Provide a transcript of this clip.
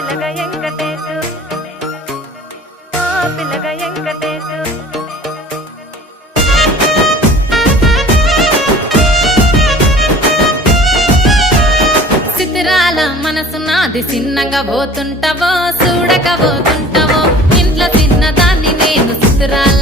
పిల్లగ వెంకటేశు ఓ పిల్లగ వెంకటేశు సితిరాల మనసు నాది చిన్నగా పోతుంటావో చూడక పోతుంటావో ఇంట్లో చిన్నదాన్ని నేను సితిరాల